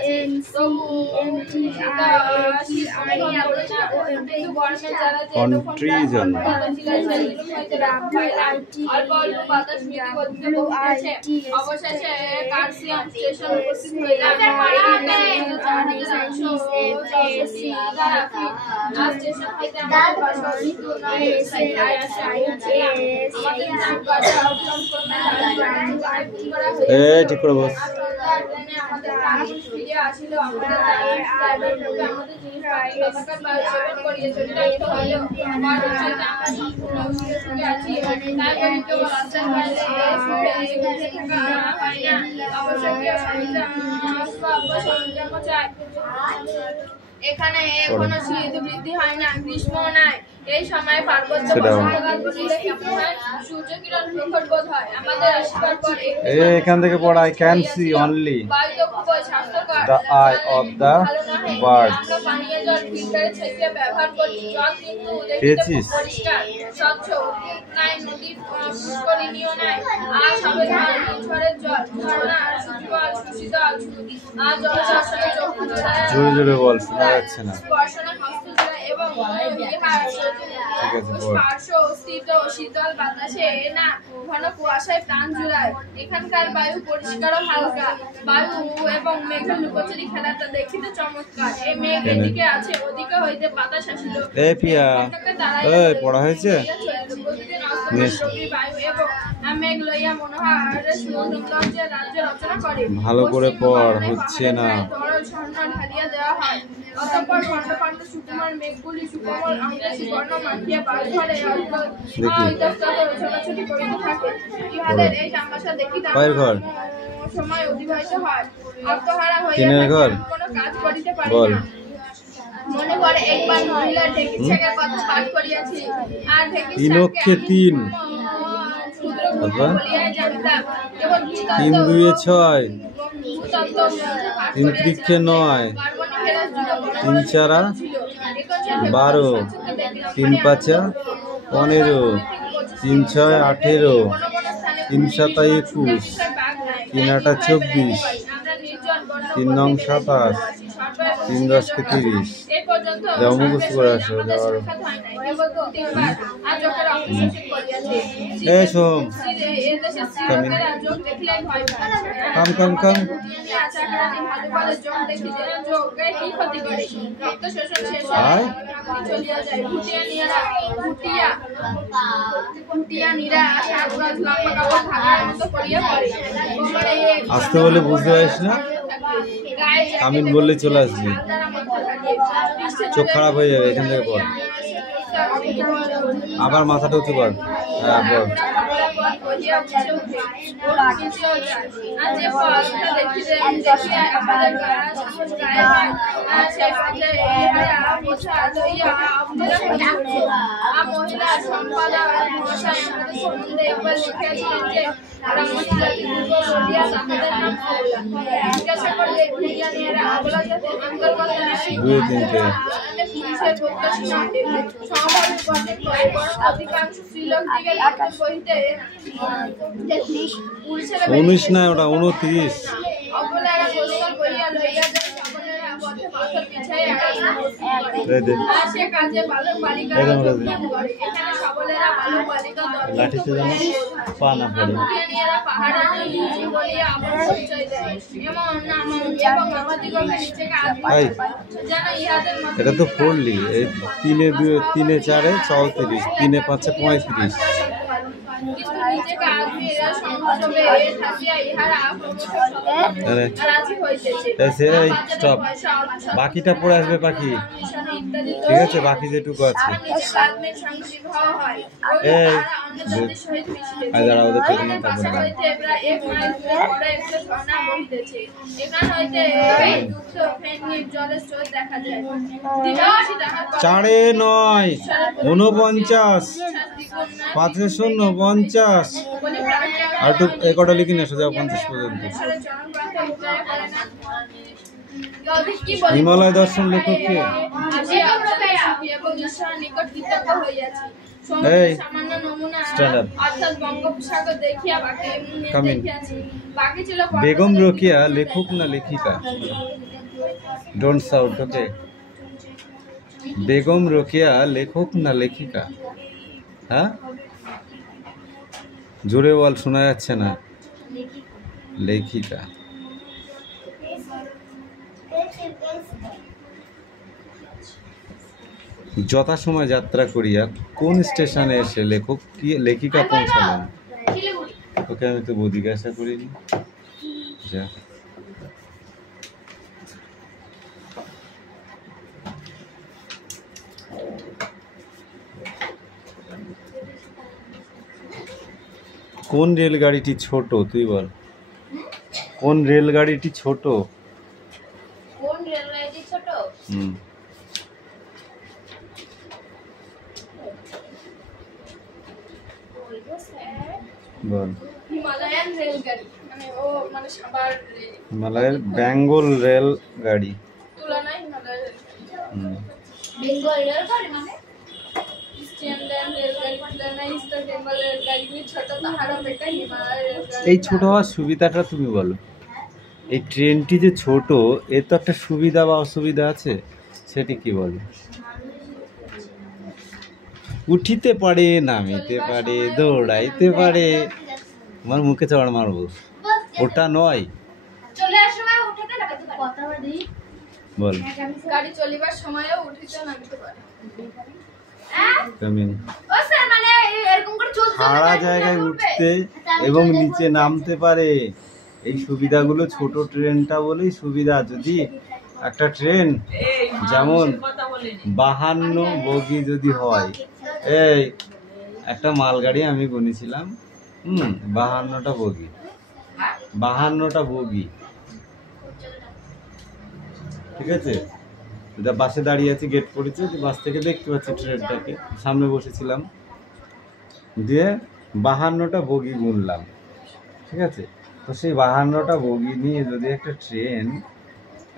আছি। তবু অবশেষে কার্সিয়াম স্টেশন উপস্থিত হইল। ঠিক করে বস। এখানে কোনো শীত বৃদ্ধি হয় না, গ্রীষ্ম নাই। এই সময় পার্বত্য বসন্তকাল পড়লে কেমন হয়? সূর্য কিরণ প্রখর বোধ হয়। আমাদের আসবার পর এখান থেকে পড়া I can see only the eye of the bird. আমরা পানীয় জল ফিল্টারে ছেঁকে ব্যবহার করি। জল কিন্তু দেখতে পরিষ্কার স্বচ্ছ, নাই নদী পুষ্করিণীও নাই। আর সবে ঝড়ের জল, ঝর্ণা আর সুজল সুশীতল আর জলশাসনে চক্ষু জোড়ায় জোরে জোরে বল, শোনা যাচ্ছে না। স্পর্শনে হস্ত জোড়ায় এবং স্পর্শ স্থিত শীতল বাতাসে না ঘন কুয়াশায় প্রাণ জুড়ায়। এখানকার বায়ু পরিষ্কার ও হালকা। বায়ু এবং মেঘের লুকোচুরি খেলাটা দেখিতে চমৎকার। এই মেঘ এদিকে আছে, ওদিকে হইতে বাতাস আসিল। পড়া হয়েছে। প্রতিদিন অস্তমী বায়ু এবং মেঘ লইয়া মনোহর সৌন্দর্যের রাজ্য রচনা করে। ভালো করে পড়, হচ্ছে না। তরল ঝর্ণা ঢালিয়া দেওয়া হয়। অতঃপর খণ্ড খণ্ড সুকুমার মেঘগুলি সুকোমল আঙ্গিক বর্ণ মাখিয়া বাড়িঘরে ছোটাছুটি করিতে থাকে। ইহাদের এই তামাশা দেখিতে সময় অতিবাহিত হয়। আত্মহারা হইয়া কোনো কাজ করিতে পারি না। মনে পড়ে একবার মহিলা ঢেকির শাকের কথা পাঠ করিয়াছি। আর ঢেকির শাককে বলিয়া জানতাম। কেবল 3 2 6 3 3 9 3 4 12 3 5 15 3 6 18 3 7 21 3 8 24 3 9 27 3 10 30 মুখস্থ করে আসো। যাওয়ার এই শোন, কাম আসতে বলে বুঝতে পারিস না, কামিন বললে চলে আসবি, চোখ খারাপ হয়ে যাবে। এখান থেকে পড়, আবার মাথাটা উঁচু কর। হ্যাঁ বল। উনিশ না, ওটা 29। লাঠিতে যেন পা না পড়ে। এটা তো পড়লি, এই 3 4 34, 3 5 35। স্টপ, বাকিটা পড়ে আসবে পাখি, ঠিক আছে? বাকি যেটুকু আছে দাঁড়া, ওদের পেছনে চারে 9 49 5 0 50 আর একটু একটা লিখে নিয়ে সোজা 50 পর্যন্ত। হিমালয় দর্শন লেখক কে? সমুদ্রের সামান্য নমুনা stand up. অর্থাৎ বঙ্গোপসাগর দেখিয়া Come in. দেখিয়াছি। বাকি ছিল বেগম রোকেয়া লেখক না লেখিকা? ডোন্ট সাউট, ওকে? বেগম রোকেয়া লেখক না লেখিকা? হ্যাঁ, জোরে বল, শোনা যাচ্ছে না। লেখিকা। যথাসময় যাত্রা করিয়া কোন স্টেশনে এসে লেখক কি লেখিকা পৌঁছালেন? ওকে আমি তো জিজ্ঞাসা করিনি। যা, কোন রেলগাড়িটি ছোট? তুই বল, কোন রেলগাড়িটি ছোট? কোন রেলগাড়িটি ছোট? বল। হিমালয়ান রেলগাড়ি, মানে ও মানে সাভার হিমালয়ের বেঙ্গল রেল গাড়ি তুলনায় হিমালয়ের বেঙ্গল রেলগাড়ি মানে স্ট্যান্ডার্ড রেলগাড়ি তুলনায় ইস্ট বেঙ্গল রেলগাড়িগুলি ছোট, তাহার অপেক্ষা হিমালয় রেলগাড়ি। এই ছোট হওয়ার সুবিধাটা তুমি বলো। এই ট্রেনটি যে ছোট, এর তো একটা সুবিধা বা অসুবিধা আছে, সেটি কি বলো? উঠিতে পারে, নামিতে পারে, দৌড়াইতে পারে। আমার মুখে চড় মারবো, ওটা নয়। চলে আসার সময় উঠতে লাগাতে পারে। কথা বলি বল। গাড়ি চলিবার সময়ও উঠিতে নামিতে পারে। কামিন। ও স্যার মানে এরকম করে চলতে খাড়া জায়গায় উঠতে এবং নিচে নামতে পারে। এই সুবিধাগুলো ছোট ট্রেনটা বলেই সুবিধা। যদি একটা ট্রেন যেমন 52 বগি যদি হয়, এই একটা মালগাড়ি আমি গুনেছিলাম, 52টা বগি, 52টা বগি, ঠিক আছে? বাসে দাঁড়িয়ে আছি, গেট পড়েছে, বাস থেকে দেখতে পাচ্ছি ট্রেনটাকে, সামনে বসেছিলাম, দিয়ে 52টা বগি গুনলাম, ঠিক আছে? তো সেই 52টা বগি নিয়ে যদি একটা ট্রেন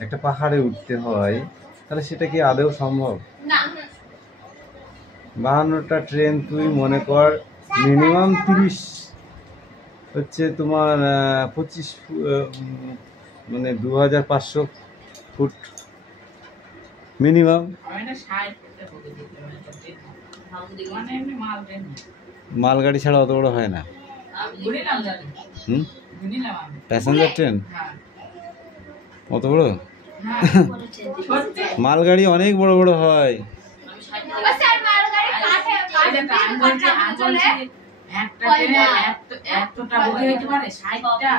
একটা পাহাড়ে উঠতে হয়, তাহলে সেটা কি আদৌ সম্ভব? না। 52টা ট্রেন তুই মনে কর মিনিমাম 30 হচ্ছে তোমার 25 মানে 2500 ফুট মিনিমাম। মালগাড়ি ছাড়া অত বড় হয় না। প্যাসেঞ্জার ট্রেন অত বড়? মালগাড়ি অনেক বড় বড় হয়। ও স্যার মালগাড়ি কাঠে চলে একটা ট্রেনে এতটা বগি হইতে পারে 60টা?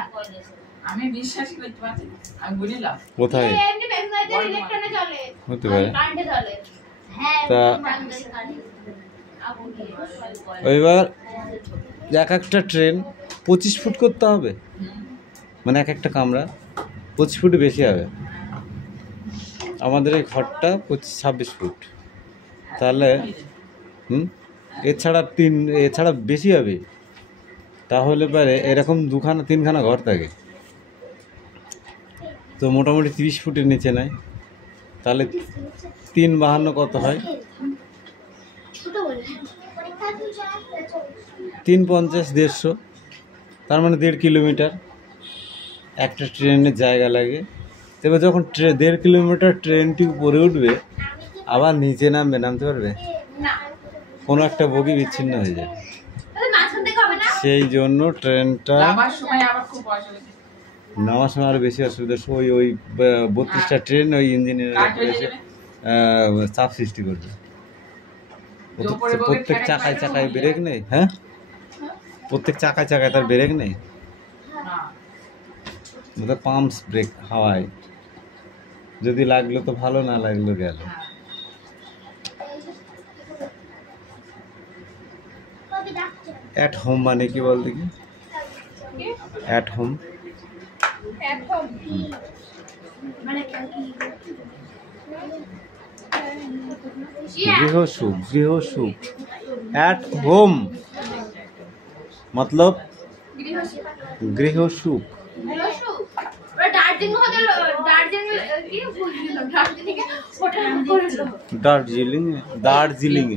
আমি বিশ্বাসই করতে পারছি না। আমি বুঝলাম কোথায় এমনি প্যাসেঞ্জার ইলেকট্রনে চলে, হতে পারে। কারেন্টে চলে। হ্যাঁ তা এবার এক একটা ট্রেন 25 ফুট করতে হবে, মানে এক একটা কামরা 25 ফুট বেশি হবে। আমাদের এই ঘরটা 26 ফুট, তাহলে এছাড়া বেশি হবে। তাহলে পারে এরকম 2-3খানা ঘর থাকে, তো মোটামুটি 30 ফুটের নিচে নেয়, তাহলে 3×52 কত হয়? 3×50 150, তার মানে 1.5 কিলোমিটার একটা ট্রেনের জায়গা লাগে। তবে যখন 1.5 কিলোমিটার ট্রেনটি উপরে উঠবে, আবার নিচে নামতে পারবে? না। কোনো একটা বগি বিচ্ছিন্ন হয়ে যায়। তাহলে মাঝখান থেকে হবে না? সেই জন্য ট্রেনটা যাবার সময় আবার খুব অসুবিধা, নামার সময় আরো বেশি অসুবিধা। ওই 32টা ট্রেন ওই ইঞ্জিনিয়ার এসে চাপ সৃষ্টি করবে। প্রত্যেক চাকায় চাকায় ব্রেক নেই। হ্যাঁ, প্রত্যেক চাকায় চাকায় তার ব্রেক নেই, ওটা পাম্পস ব্রেক হাওয়ায়। যদি লাগলো তো ভালো, না লাগলো গেল। অ্যাট হোম মানে কি বল দেখি? অ্যাট হোম এখন মানে গৃহ সুখ। অ্যাট হোম মতলব গৃহ সুখ। দার্জিলিং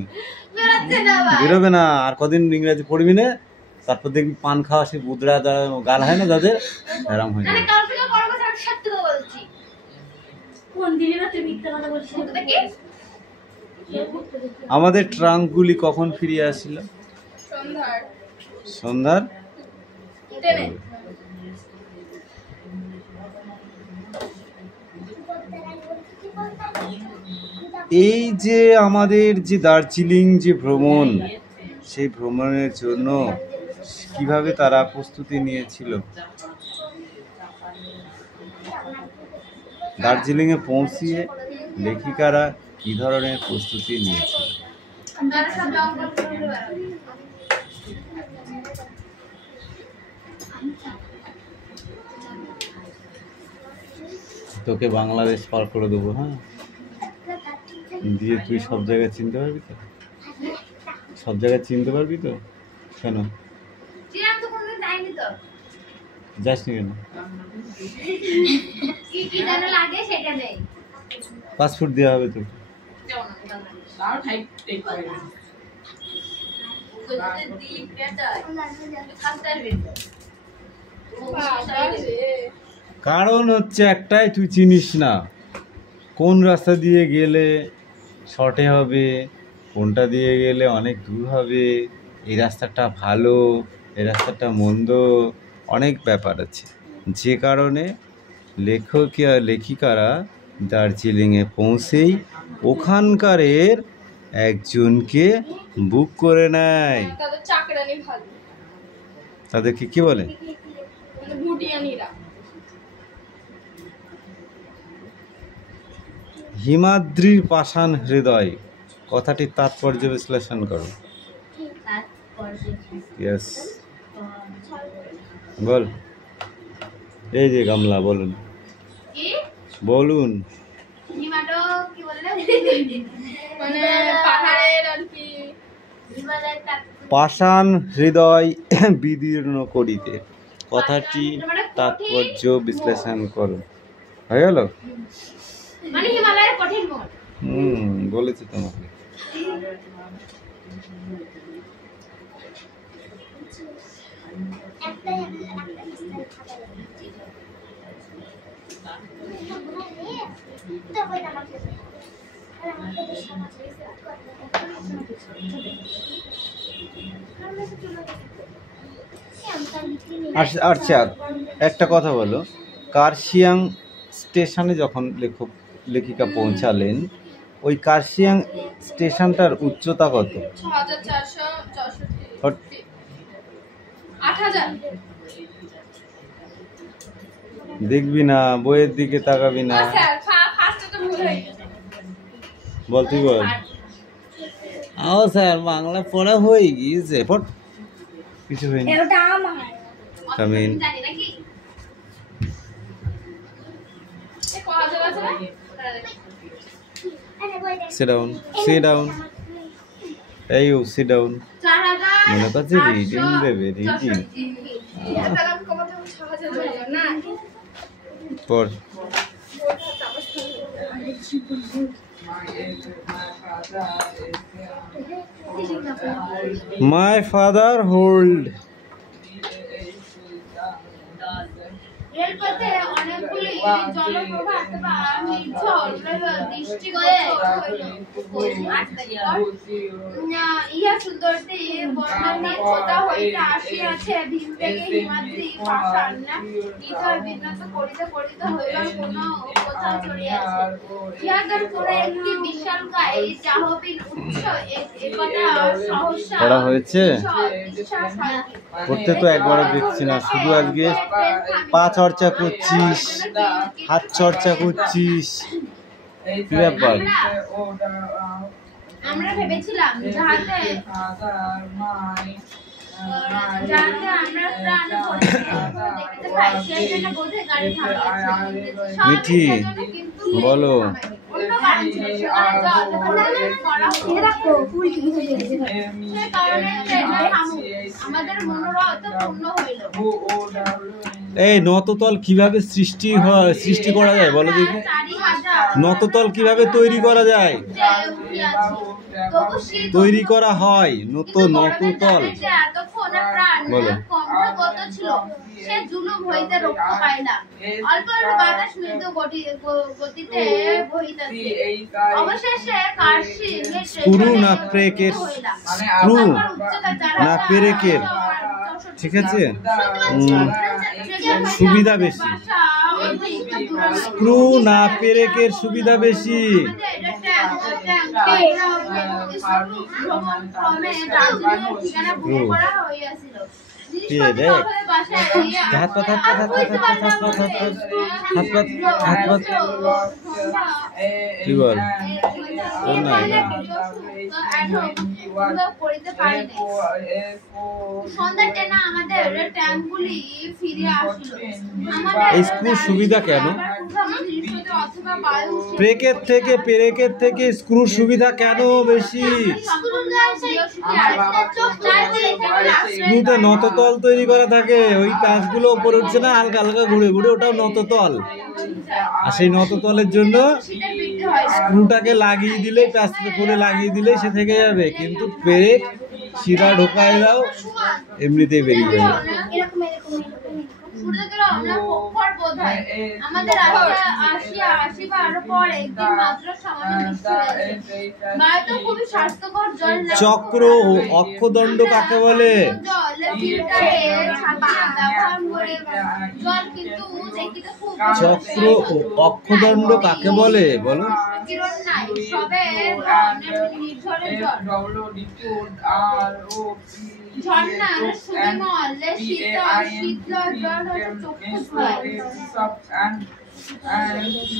বেরোচ্ছে না ভাই। বেরোবে না। আর কদিন ইংরেজি পড়বি না, তারপর দেখবি পান খাওয়া সে বুদরা গাল হয় না যাদের, আরাম হয়ে আরে যাবে। কাল থেকে করবো, আমি সত্যি কথা বলছি। কোন দিনে না তুই মিথ্যা কথা বলছিস? ওটা কি? আমাদের ট্রাঙ্কগুলি কখন ফিরিয়ে আসছিল? সন্ধ্যার সন্ধ্যার ট্রেনে। এই যে আমাদের যে দার্জিলিং যে ভ্রমণ, সেই ভ্রমণের জন্য কিভাবে তারা প্রস্তুতি নিয়েছিল, দার্জিলিংয়ে পৌঁছিয়ে লেখিকারা কি ধরনের প্রস্তুতি নিয়েছিল? তারা সব জঙ্গল করে বেড়াবে। তোকে বাংলাদেশ পার করে দেবো, হ্যাঁ, দিয়ে তুই সব জায়গায় চিনতে পারবি তো? সব জায়গায় চিনতে পারবি তো? কেন চিরাম তো কোনদিন যাইনি তো। যাসনি কেন? কি কি যেন লাগে সেটা নেই। পাসপোর্ট দেওয়া হবে তোকে। তাও ঠিক ঠিক করে দিন। বাবা রে। কারণ হচ্ছে একটাই, তুই চিনিস না কোন রাস্তা দিয়ে গেলে শর্টে হবে, কোনটা দিয়ে গেলে অনেক দূর হবে, এই রাস্তাটা ভালো, এই রাস্তাটা মন্দ, অনেক ব্যাপার আছে। যে কারণে লেখিকারা দার্জিলিংয়ে পৌঁছেই ওখানকারের একজনকে বুক করে নেয়। তাদের চাকরানি ভালো, তাদেরকে কি বলে? মানে ভুটিয়ানিরা। হিমাদ্রির পাষাণ হৃদয় কথাটির তাৎপর্য বিশ্লেষণ করো। ইয়েস, বল। এই যে গামলা, বলুন কি? বলুন। হিমাটো কি বললে? মানে পাহাড়ের আর কি হিমালয়ের পাষাণ হৃদয় বিদীর্ণ করিতে কথাটি তাৎপর্য বিশ্লেষণ করো। হয়ে গেল? মানে হিমালয়ের কঠিন মন। বলেছি তোমাকে। আচ্ছা, একটা কথা বলো, কার্শিয়াং স্টেশনে যখন লেখিকা পৌঁছালেন, ওই কার্শিয়াং স্টেশনটার উচ্চতা কত? 6464 8000। দেখবি না, বইয়ের দিকে তাকাবি না। স্যার ফার্স্টে তো ভুল হয়ে গেছে। বল, তুই বল। আও স্যার, বাংলা পড়া হয়ে গিয়েছে, পড়। কিছু হয়নি। এটা আমার। কামিন। জানি নাকি? এ ক হাজার আছে না? Sit down. Sit down. Hey, you sit down. 4000 মনে করছে রিডিং দেবে, রিডিং। তাহলে আমি কমাতে 6000 হলো না। পড়। My father hold. রেলপথে অনেকগুলি জলপ্রপাত বা নির্ঝর দৃষ্টিগোচর হইল। ইহা সুন্দরটি বর্ণনা কোথা হইতে আসিয়াছে, ভীমবেগে হিমাদ্রি পাষাণ হৃদয় বিনত করিতে করিতে হইবার কোন কোথাও চড়িয়াছে। ইহাদের পুরো একটি বিশালকায় জাহ্নবীর উৎস, একথা সহসা পড়া হয়েছে? বিশ্বাস হয়। পড়তে তো একবারও দেখছি না, শুধু আজকে পা চর্চা করছিস, হাত চর্চা করছিস, কি ব্যাপার? আমরা ভেবেছিলাম যাহাতে আমরা প্রাণ দেখতে পাই, সেই জন্য বোধহয় গাড়ি থামিয়েছি। মিঠি, বলো। অন্য গাড়ি ছিল, সেখানে যাওয়া করা হয়েছে। সে কারণে ট্রেনটা থামুক। আমাদের মনোরথ পূর্ণ হইল। এই নততল কিভাবে সৃষ্টি করা যায় বলো দেখি? 4000 নততল কিভাবে তৈরি করা যায়? তৈরি করা হয় নততল। এতক্ষণ প্রাণ কণ্ঠগত ছিল, সে জুলুম হইতে রক্ষা পাইলা। অল্প অল্প বাতাস মৃদু গতিতে বহিতেছে। অবশেষে কার্শি স্ক্রু না পেরেকের? স্ক্রু না পেরেকের? ঠিক আছে, সুবিধা বেশি। স্ক্রু না পেরেকের সুবিধা বেশি? কি বল? স্ক্রুর সুবিধা কেন? পেরেকের থেকে স্ক্রুর সুবিধা কেন বেশি? স্ক্রুতে নততল তৈরি করা থাকে, ওই কাঁচগুলো উপরে উঠছে না, হালকা হালকা ঘুরে ঘুরে, ওটাও নততল। আর সেই নততলের জন্য স্ক্রুটাকে লাগিয়ে দিলে, প্যাচ করে লাগিয়ে দিলে সে থেকে যাবে। কিন্তু পেরেক শিরা ঢোকায় দাও, এমনিতেই বেরিয়ে যাবে। চক্র ও অক্ষদণ্ড কাকে বলে? চক্র ও অক্ষদণ্ড কাকে বলে বলো?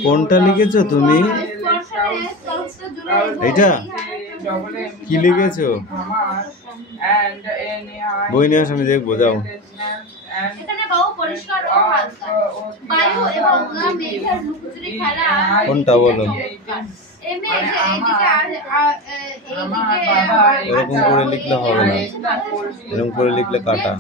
কোনটা লিখেছো তুমি? এটা কি লিখেছো? বই নিয়ে আস, আমি দেখবো। যাও। কোনটা বলো? এরকম করে লিখলে হবে না, এরকম করে লিখলে কাটা।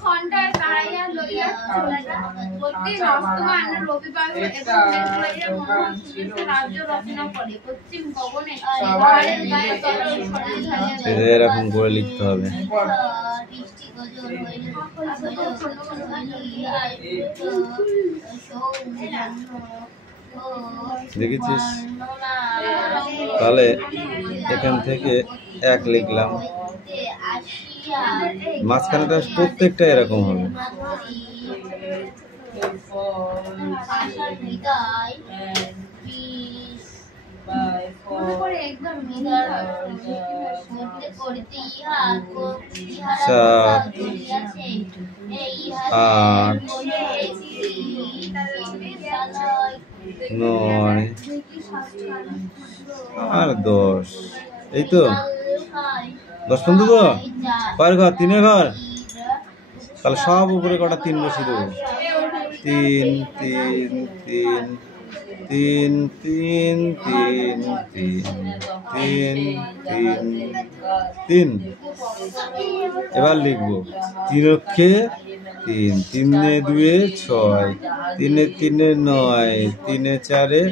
এরকম করে লিখতে হবে। দেখেছিস? তাহলে এখান থেকে 1 লিখলাম, মাঝখানেটা প্রত্যেকটা এরকম হবে। সাত, 8, 9 আর 10। এই তো 10 পর্যন্ত তো কয়ের ঘর? 3 ঘর। তাহলে সব উপরে কটা 3 বসিয়ে দেবো। 3 3 3 3 3 3 3 3 3। এবার লিখবো 3 অক্ষে 3, 3 2 6, 3 3 9, 3 4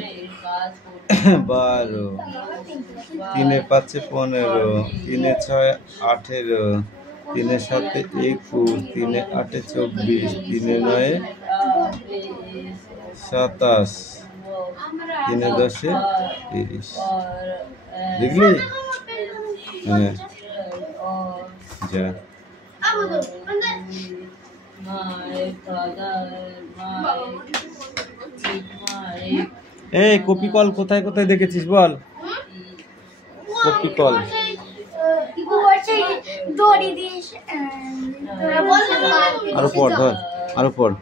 12, 3 5 15, 3 6 18, 3 7 21, 3 8 24, 3 9 27, 3 10 30। দেখলি? হ্যাঁ, যা। এই কপি কল কোথায় কোথায় দেখেছিস বল? কপি কল আরো পড়, ধর আরো পড়।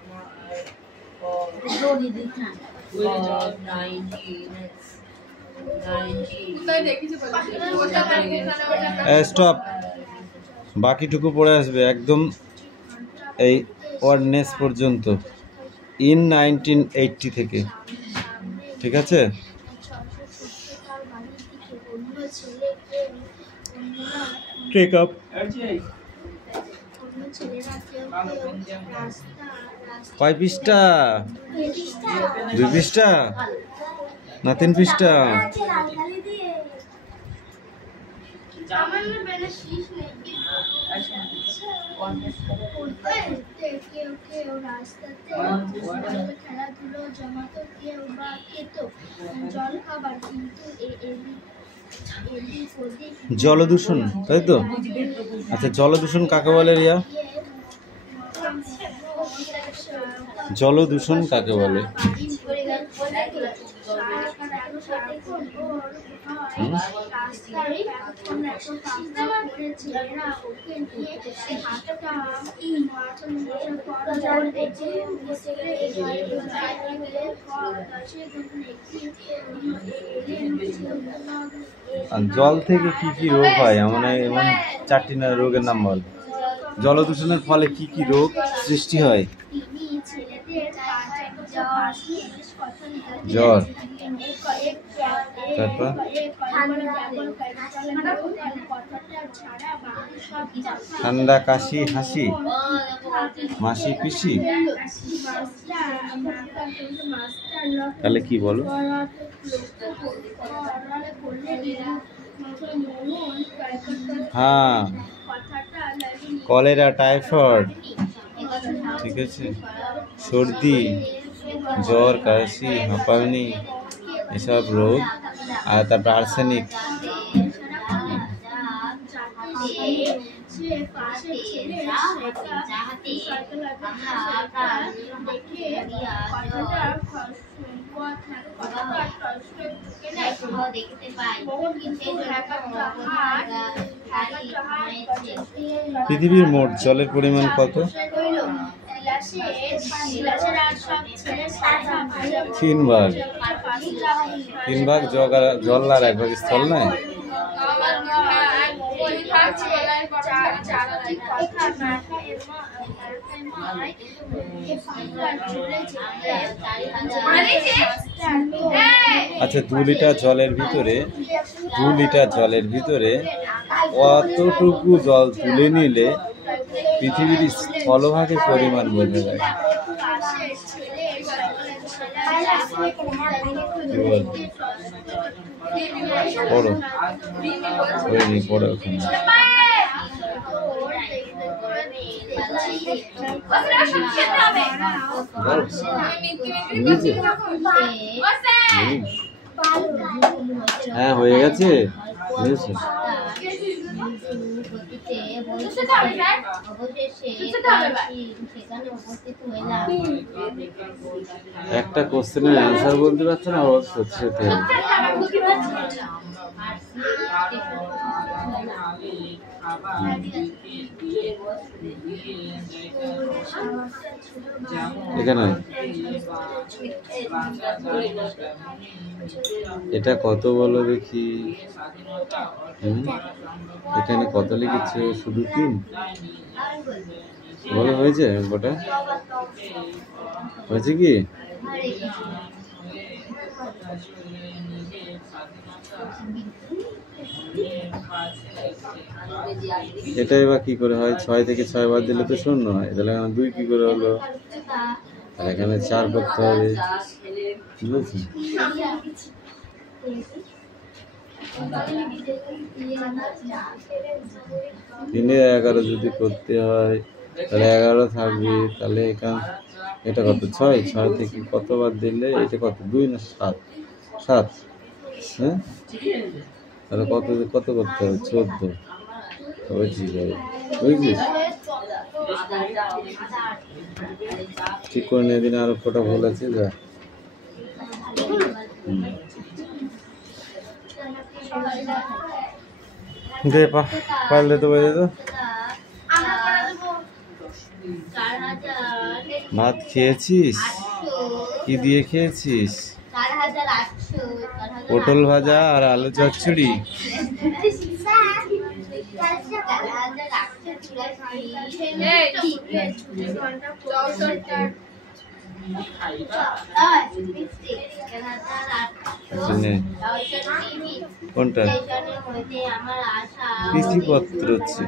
স্টপ, বাকিটুকু পড়ে আসবে একদম এই ওয়ার্ডনেস পর্যন্ত, ইন 1980 থেকে। ঠিক আছে? Take up. ছেলেরা কেউ কেউ রাস্তা কয় পৃষ্ঠা? 2 পৃষ্ঠা না 3 পৃষ্ঠা? আমার বেলা শীষ নেই কেউ কেউ রাস্তাতে খেলাধুলো জমাতো কেউ বা খেত জল খাবার কিন্তু এদিক ওদিক জলদূষণ, তাই তো? আচ্ছা, জলদূষণ কাকে বলে রিয়া? জলদূষণ কাকে বলে? আর জল থেকে কি কি রোগ হয়? মানে এমন 4টি রোগের নাম বল। জলদূষণের ফলে কি কি রোগ সৃষ্টি হয়? জ্বর, তারপর ঠান্ডা, কাশি, হাসি, মাসি, পিসি। তাহলে কি বলো? হ্যাঁ, কলেরা, টাইফয়েড, ঠিক আছে, সর্দি, জ্বর, কাশি, হাঁপানি, এসব রোগ। আর তারপর আর্সেনিক। পৃথিবীর মোট জলের পরিমাণ কত? 3 ভাগ। 3 ভাগ জল আর 1 ভাগ স্থল নয়? আচ্ছা, 2 লিটার জলের ভিতরে কতটুকু জল তুলে নিলে পৃথিবীর স্থলভাগের পরিমাণ বোঝা যায়? পড়ো ওখানে। হ্যাঁ, হয়ে গেছে। একটা কোশ্চেনের অ্যান্সার বলতে পারছো না? সত্যি সত্যি এখানে এটা কত বলো দেখি? এখানে কত লিখেছে? শুধু 3 বলো। হয়েছে গোটা? হয়েছে কি? এটাই বা কি করে হয়? 6 থেকে 6 বাদ দিলে তো 0 হয়। তাহলে এখানে 2 কি করে হলো? আর এখানে 4 করতে হবে, বুঝেছি? 3 এ 11 যদি করতে হয় তাহলে 11 থাকবে। তাহলে এখানে এটা কত? 6 থেকে কত বাদ দিলে এটা কত? 2 না 7? 7। হ্যাঁ, তাহলে কত করতে হবে? 14। তবে ঠিক আছে, বুঝছিস? ঠিক করে নিয়ে দিন। আরো কটা ভুল আছে যা। দে পারলে তো বেজে তো। ভাত খেয়েছিস? কি দিয়ে খেয়েছিস? পটল ভাজা আর আলু চচ্চড়ি। কোনটা?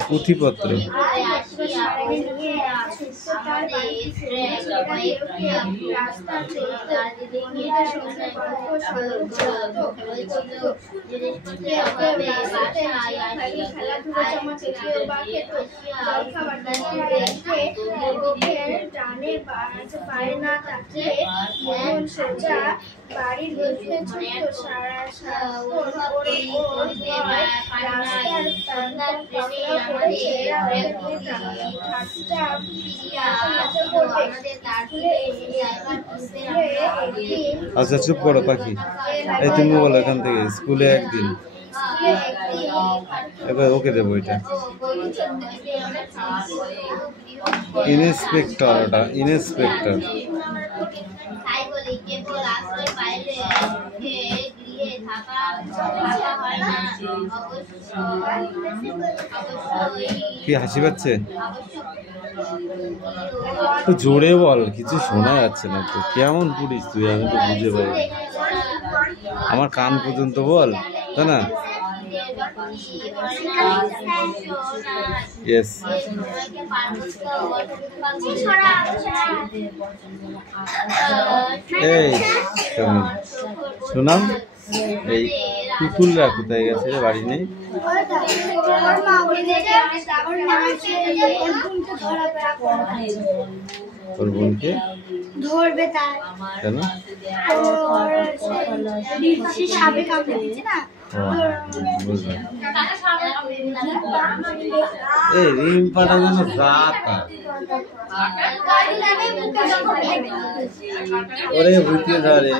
পুঁথিপত্র। তার বাড়িতে ছেলেরা বেরোতে রাস্তাতে বন্ধুদের সঙ্গে গল্প সল্প করত। রাস্তাতে খেলাধুলা জমাতে কেউ বা খেত জলখাবার চোখের ডানে পায়ে না তাকিয়ে মন সোজা বাড়ির ভিতরে ছুটতো সারাক্ষণ করে ওর ভয়। রাস্তার ঠাট্টা আচ্ছা চুপ করো পাখি, এই তুমি বলো এখান থেকে স্কুলে একদিন, এবার ওকে দেবো এটা। ইন্সপেক্টর, ওটা ইন্সপেক্টর। কি হাসি পাচ্ছে? তো জোরে বল, কিছু শোনা যাচ্ছে না তো। কেমন পড়িস তুই, আমি তো বুঝে পারি। আমার কান পর্যন্ত বল, তাই না? ইয়েস। এই শোনাম, এই কুকুররা কোথায় গেছে? বাড়ি নেই? তোর বোনকে ধরবে তার কেন? সাপে কামড়ে দিচ্ছে না। বুঝলাম। এই রিম্পাটা যেন রাত, ওরে ভুতে ধরে,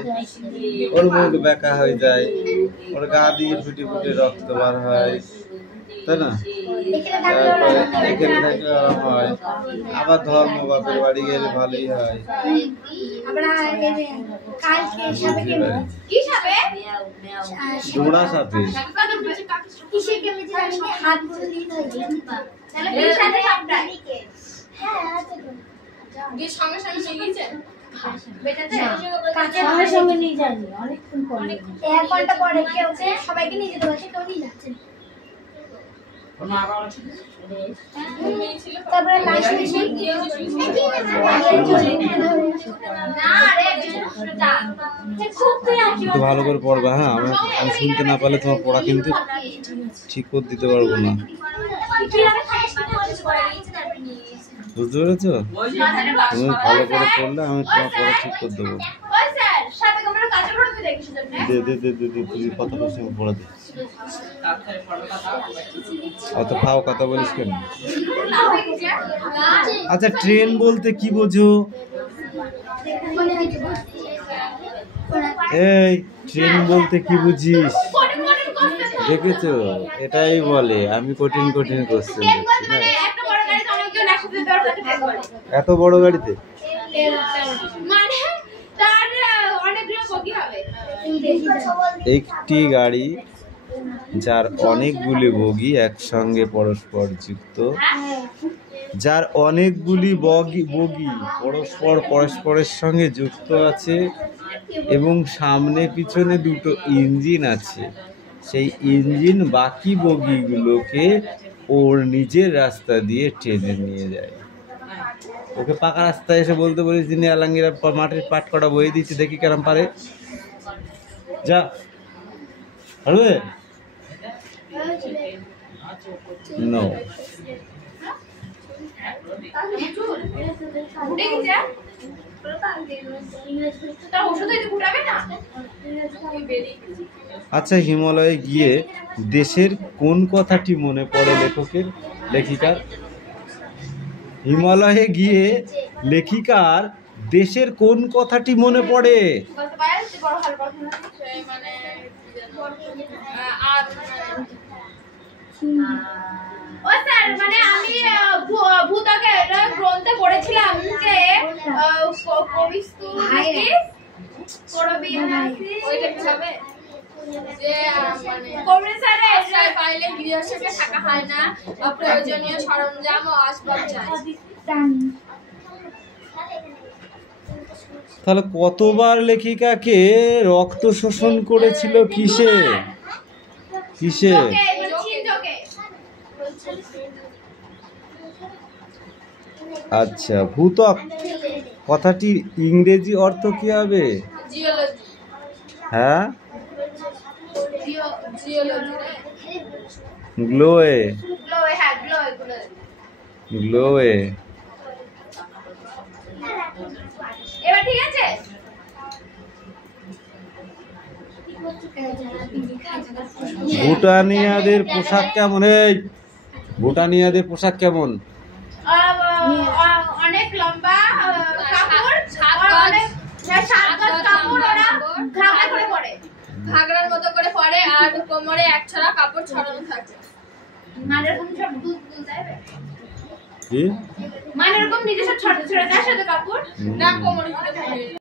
ওর মুখ বেঁকা হয়ে যায়, ওর গা দিয়ে ফুটে ফুটে রক্ত বার হয়, তাই না? তারপরে এখানে থাকলে হয়, আবার ধর্ম বাপের বাড়ি গেলে ভালোই হয়। জোড়া সাথে সঙ্গে নিয়ে যায়নি, অনেকক্ষণ পরে, 1 ঘন্টা পরে কেউ সবাইকে নিয়ে যেতে পারছে, কেউ নিয়ে যাচ্ছে। তারপরে তো ভালো করে পড়বা। হ্যাঁ, আমি শুনতে না পারলে তোমার পড়া কিন্তু ঠিক করে দিতে পারবো না, বুঝতে পেরেছো? তুমি ভালো করে পড়লে আমি তোমার পড়া ঠিক করে দেবো। দে দে দে দে, তুমি কত প্রশ্ন পড়া দে। অত ফাও কথা বলিস কেন? আচ্ছা, ট্রেন বলতে কি বোঝো? এই ট্রেন বলতে কি বুঝিস? দেখেছো, এটাই বলে আমি কঠিন কঠিন কোশ্চেন দিচ্ছি না। এত বড় গাড়িতে একটি গাড়ি যার অনেকগুলি বগি একসঙ্গে পরস্পর যুক্ত, যার অনেকগুলি বগি পরস্পর পরস্পরের সঙ্গে যুক্ত আছে এবং সামনে পিছনে দুটো ইঞ্জিন আছে। সেই ইঞ্জিন বাকি বগিগুলোকে ওর নিজের রাস্তা দিয়ে টেনে নিয়ে যায়। ওকে পাকা রাস্তায় এসে বলতে বলিস দিনে আলাঙ্গিরা মাটির পাট কটা বয়ে দিচ্ছে, দেখি কেরম পারে। যা পারবে? নো। আচ্ছা, হিমালয়ে গিয়ে দেশের কোন কথাটি মনে পড়ে লেখকের, লেখিকার? হিমালয়ে গিয়ে লেখিকার দেশের কোন কথাটি মনে পড়ে? মানে আমি ভূতকে গ্রন্থে পড়েছিলাম যে থাকা হয় না, প্রয়োজনীয় সরঞ্জাম ও আসবাব চাই। তাহলে কতবার লেখিকাকে রক্ত শোষণ করেছিল? কিসে কিসে? আচ্ছা, ভূত্বক কথাটির ইংরেজি অর্থ কি হবে? জিওলজি। হ্যাঁ, জিওলজি। গ্লোয়ে। গ্লোয়ে, হ্যাঁ গ্লোয়ে, গ্লোয়ে। এবার ঠিক আছে। ভুটানিয়াদের পোশাক কেমন? এই ভুটানিয়াদের পোশাক কেমন? অনেক লম্বা কাপড়, সাত আর গজ। অনেক সাত গজ কাপড় ওরা ঘাগরা করে পরে। ঘাগরার মতো করে পরে আর কোমরে এক ছড়া কাপড় ছড়ানো থাকে। মানে এরকম সব দুধ দেবে, কি? মানে এরকম নিজস্ব ছোট ছোট দেয় সাথে কাপড় না কোমরে দিতে থাকে।